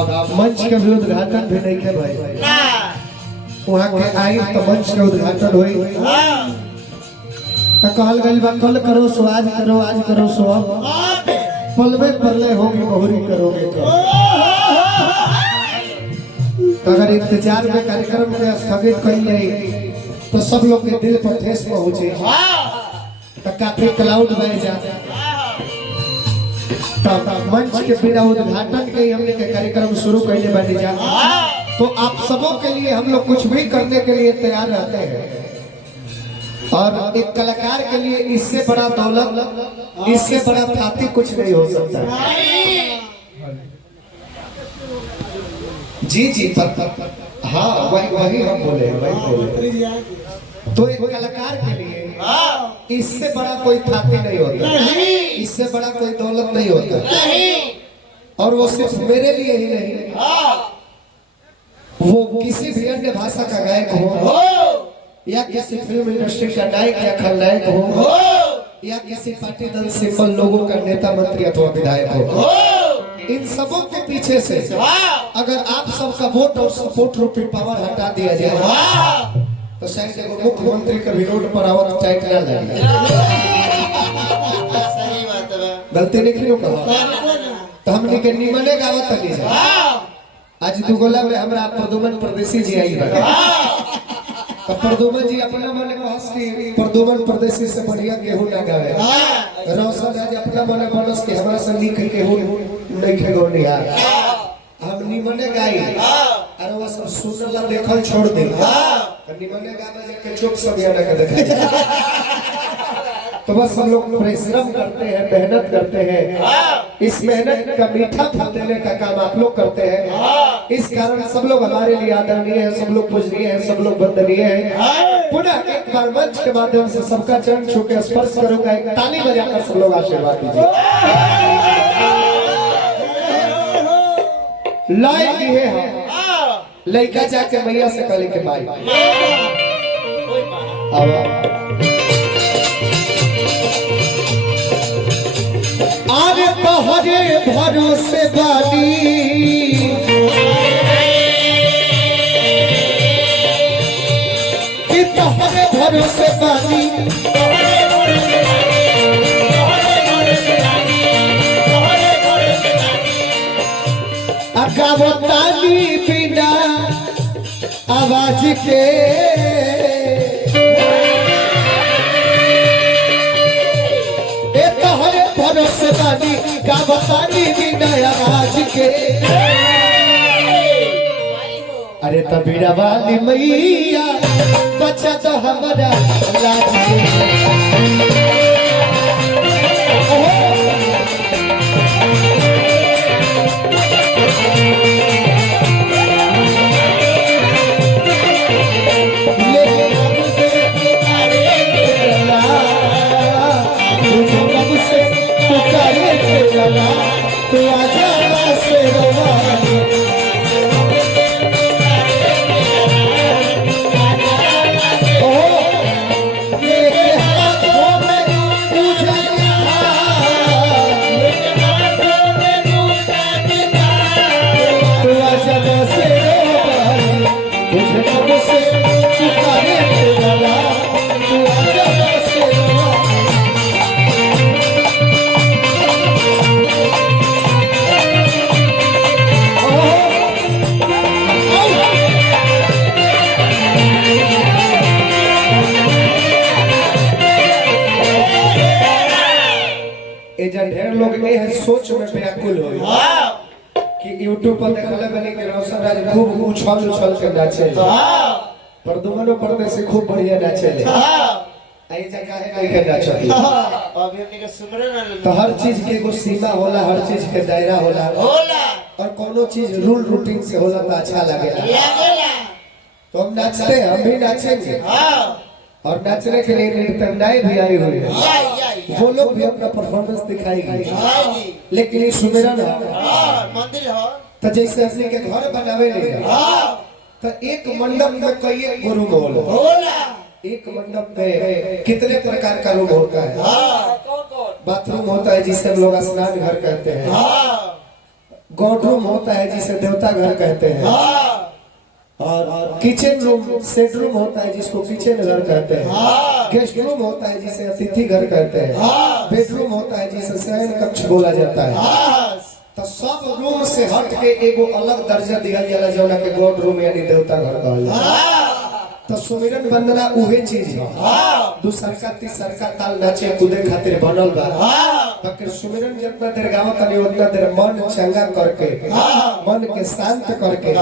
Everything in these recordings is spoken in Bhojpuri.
मंच के भी उद्घाटन भी नहीं के भाई वहाँ के आई तो मंच के उद्घाटन हुई तो कहल गई बा कल करो सो आज करो सो पलवे पल्ले होगी बहुरी करोगे तो अगर इंतजार में कार्यक्रम के स्थगित कही जाए तो सब लोग के दिल पर ठेस पहुंचे तो काफी क्लाउड बह जाए मंच के बिना उद्घाटन के ही हमने के कार्यक्रम शुरू करने वाली जा तो आप सबों के लिए हम लोग कुछ भी करने के लिए तैयार रहते हैं और एक कलाकार के लिए इससे बड़ा दौलत इससे बड़ा ख्याति कुछ नहीं हो सकता। जी जी हाँ वही हम बोले तो एक कलाकार के लिए इससे बड़ा कोई ख्याति नहीं होता, इससे बड़ा कोई दौलत नहीं होता और वो सिर्फ मेरे लिए ही नहीं वो किसी भी अन्य भाषा का गायक हो या किसी फिल्म इंडस्ट्री का नायक या खलनायक हो या किसी पार्टी दल सिंबल लोगों का नेता मंत्री अथवा विधायक हो, इन सबों के पीछे से अगर आप सबका वोट और सपोर्ट रूपी पावर हटा दिया जाए तो शायद देखो मुख्यमंत्री का भी रोड पर आवत टाइट ना लगे। सही बात है, गलती नहीं क्यों कहा तो हमने के निमने गावत नहीं जा आज दुगोला में हमरा प्रदुमन परदेसी जी आई बा तो प्रदुमन जी अपना मने कहस कि प्रदुमन परदेसी से बढ़िया केहू ना गावे रोशन आज अपना मने बनस के हमरा से लिख केहू नहीं खेगो निया हम निमने गाई अरे वो सब सुनला देखल छोड़ दे निमने गावे के चुप सब याना के देखा तो बस हम लोग परिश्रम करते हैं, मेहनत करते हैं, इस मेहनत का मीठा फल देने का काम आप लोग करते हैं। इस कारण सब लोग हमारे लिए आदरणीय हैं, सब लोग पूजनीय हैं, सब लोग वंदनीय हैं। पुनः एक बार मंच के माध्यम से सबका चरण छू के स्पर्श करूंगा, एक ताली बजाकर सब लोग आशीर्वाद दीजिए। लाइक ये है लड़का जाके मैया से कहले के भाई आरे तोहरे भरोसे बानी कि तोहरे भरोसे बानी अगावतानी बिना आवाज के भरोसे बानी गावतानी बिना आवाज के अरे तबीरा वाली मैया बचा तो हमारा लाज तो आजा से ढेर लोग ये है सोच में व्याकुल हो कि YouTube पर देखले बनी के रोशन राज खूब उछल के नाचे प्रदुमनो परदेसी खूब बढ़िया नाचे आई जगह है कहीं के नाचे अभी हमनी के सुमरन तो हर चीज के एगो सीमा होला, हर चीज के दायरा होला और कोनो चीज रूल रूटीन से होला तो अच्छा लगेला। तो हम नाचते हैं, हम भी नाचेंगे और नाचने के लिए नृत्यांगनाएं भी आई हुई है, वो लोग भी अपना परफॉर्मेंस दिखाएंगे। लेकिन ये सुमिरन मंदिर हो तो जैसे अपने के घर बनावे नहीं तो एक मंडप में कई गुरु होला, एक मंडप में कितने प्रकार का रूम होता है। बाथरूम होता है जिसे हम लोग स्नान घर कहते हैं, गॉड रूम होता है जिसे देवता घर कहते हैं, और किचन रूम सेट रूम होता है जिसको किचन घर कहते हैं, गेस्ट रूम होता है जिसे अतिथि घर कहते हैं, बेडरूम होता है जिसे शयन कक्ष बोला जाता है। तो सब रूम से हट के एगो अलग दर्जा दिया जाला जौना के गॉड रूम यानी देवता घर कहल जाला। तो सुमिरन वंदना उहे चीज है, दूसरका तीसरका ताल नाचे कूदे खातिर बनल बा, बाकी सुमिरन जितना देर गावत नहीं उतना देर मन चंगा करके, मन के शांत करके,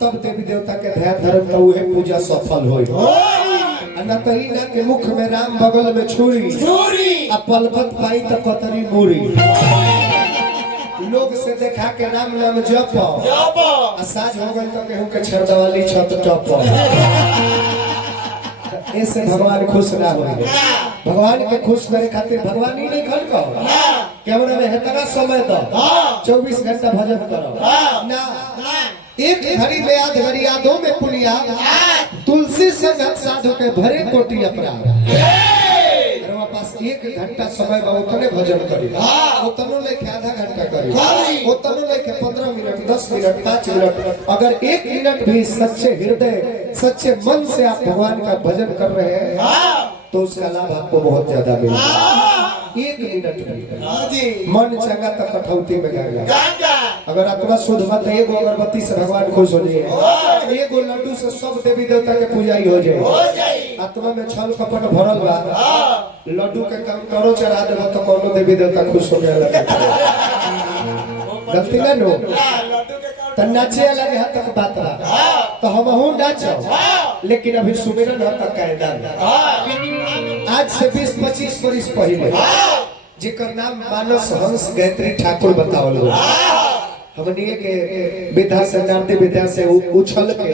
तब देवी देवता के ध्यान धर्म का उहे पूजा सफल होई। ना तो ही ना के मुख में राम बगल में छुरी आ पलपत पाई तो पतरी मुरी, लोग से देखा के राम नाम जप साज हो गई तो केहू के छरदवाली छत टप, ऐसे भगवान खुश ना होंगे। भगवान के खुश करे खातिर भगवान ही नहीं खल कहो कि हमरा में इतना समय दो 24 घंटा भजन करो ना, एक घड़ी में याद घड़ी यादों में पुलिया तुलसी संगत साधु के भरे कोटि अपराध। पास 1 घंटा समय बा उतने भजन करी, उतनो लेके आधा घंटा करी, उतनो लेके 15 मिनट 10 मिनट 5 मिनट, अगर 1 मिनट भी सच्चे हृदय सच्चे मन से आप भगवान का भजन कर रहे हैं तो उसका लाभ आपको बहुत ज्यादा मिलेगा। 1 मिनट भी मन चंगा तो कठौती में गंगा, अगर आत्मा शुद्ध मत एगो अगरबत्ती से भगवान खुश हो जाए, एगो लड्डू से सब देवी देवता के पूजाई हो जाए। आत्मा में छल कपट भरल बा, लड्डू के काउंटरो चढ़ा देबो तो कोनो देवी देवता खुश हो जाए। गलती ना नो तो नाचे लगे हाथ तक बात बा तो हम हूं नाचो, लेकिन अभी सुमिरन हाथ तक कायदा आज से 20-25 वर्ष पहले जेकर नाम मानस हंस गायत्री ठाकुर बतावल हो, हमनी के विद्या से नारदी विद्या से उछल के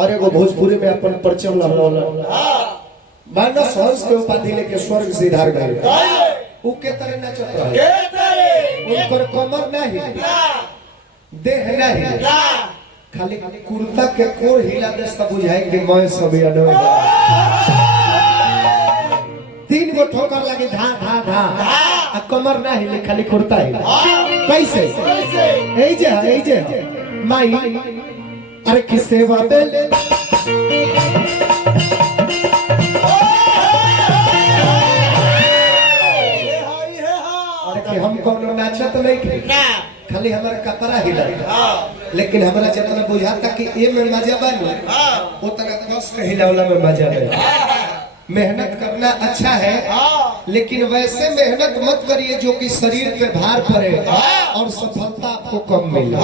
और एगो भोजपुरी में अपन परचम लहरावल, मानस हंस के उपाधि लेके स्वर्ग सिधार गए। उ के तरह नाचत रहे, उनकर कमर नहीं देह नहीं, खाली कुर्ता के कोर हिला दे सब बुझाए कि मैं सभी अनवे 3 गो ठोकर लगे धा धा धा आ कमर ना हिले खाली कुर्ता हिला। कैसे ए जे माई अरे किस सेवा बेले अरे कि हम कोनो नाचत नहीं के खाली हमारा कपड़ा हिला, लेकिन हमारा जितना बुझाता कि ये में मजा बनी उतना कष्ट हिलावला में मजा नहीं। मेहनत करना अच्छा है, लेकिन वैसे मेहनत मत करिए जो कि शरीर पे भार पड़े और सफलता आपको कम मिले।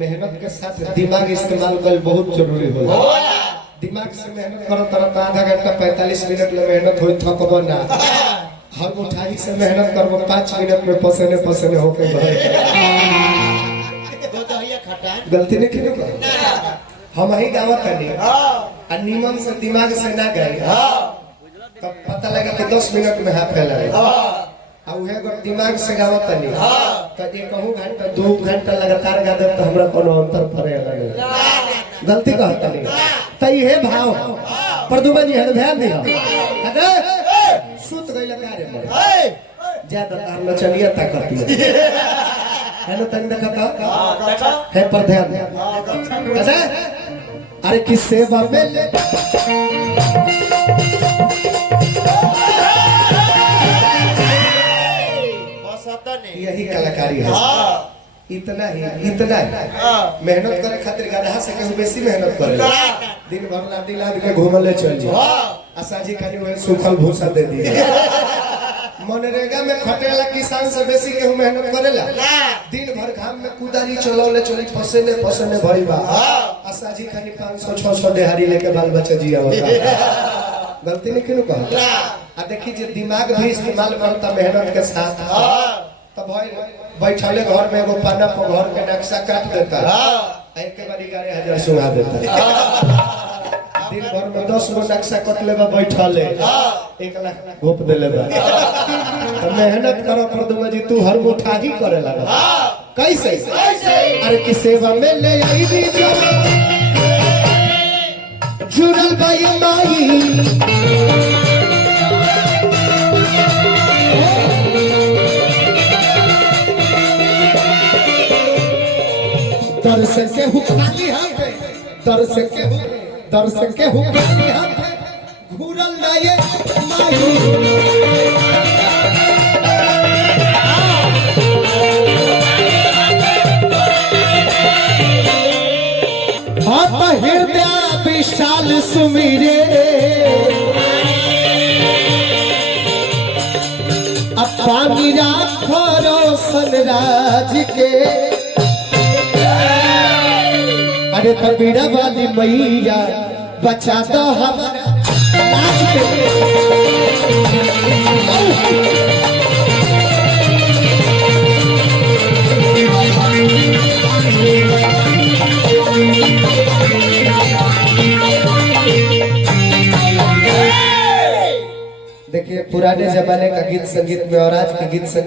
मेहनत के साथ दिमाग इस्तेमाल कर बहुत जरूरी हो। दिमाग से मेहनत करो तरह आधा घंटा 45 मिनट में मेहनत हो थकबो ना, हर मुठाई से मेहनत करबो 5 मिनट में पसीने पसीने होके गलती नहीं खेलो हम ही गावत नहीं निमन से दिमाग से ना गए तब पता लगा कि 10 मिनट में हाथ फैला उहे अगर दिमाग से गावत नहीं तो 1 घंटा 2 घंटा लगातार गा दे तो हमरा कोनो अंतर पड़ेगा नहीं। गलती कहता नहीं तो ये भाव प्रदुमन जी है ध्यान दिया सुत गइल कार्य में ज्यादा तार न चलिए ताकती है ना तन देखता है पर ध्यान अच्छा अरे किस सेवा में ले यही कलाकारी है। इतना ही मेहनत करे खातिर गधा से केहू बेसी मेहनत करे, दिन भर लाठी लाद के घूमले चल जाओ असाजी खाली वह सूखल भूसा दे दिए। मनरेगा में खटेला किसान से बेसी केहू मेहनत करेला, दिन भर घाम में कुदारी चलौले चली पसीने पसीने भई बा असाजी खाली 500-600 देहारी लेके बाल बच्चा जिया होता। गलती नहीं क्यों कहा आ देखी जे दिमाग भी इस्तेमाल करता मेहनत के साथ तब भाई बैठले घर में एगो पाना पर घर के नक्शा काट देता एक के बारी 11,000 सुना देता। दिन भर में 10 गो नक्शा कट लेबा बैठले 1 लाख घोप दे लेबा। तो मेहनत करो प्रदुमा जी तू हर मुठा ही करे लगा कैसे अरे की सेवा में ले आई दी जुड़ल बाई माई दर्शन के हु खाली हाथ दर्शन के हु खाली हाथ घूरल लाए माई हृदय विशाल सुमिरे पानी राखो रोशन राज के अरे कबीरा वाली मैया बचा दो हमारा लाज देखिए पुराने जमाने का गीत संगीत में और आज के गीत संगीत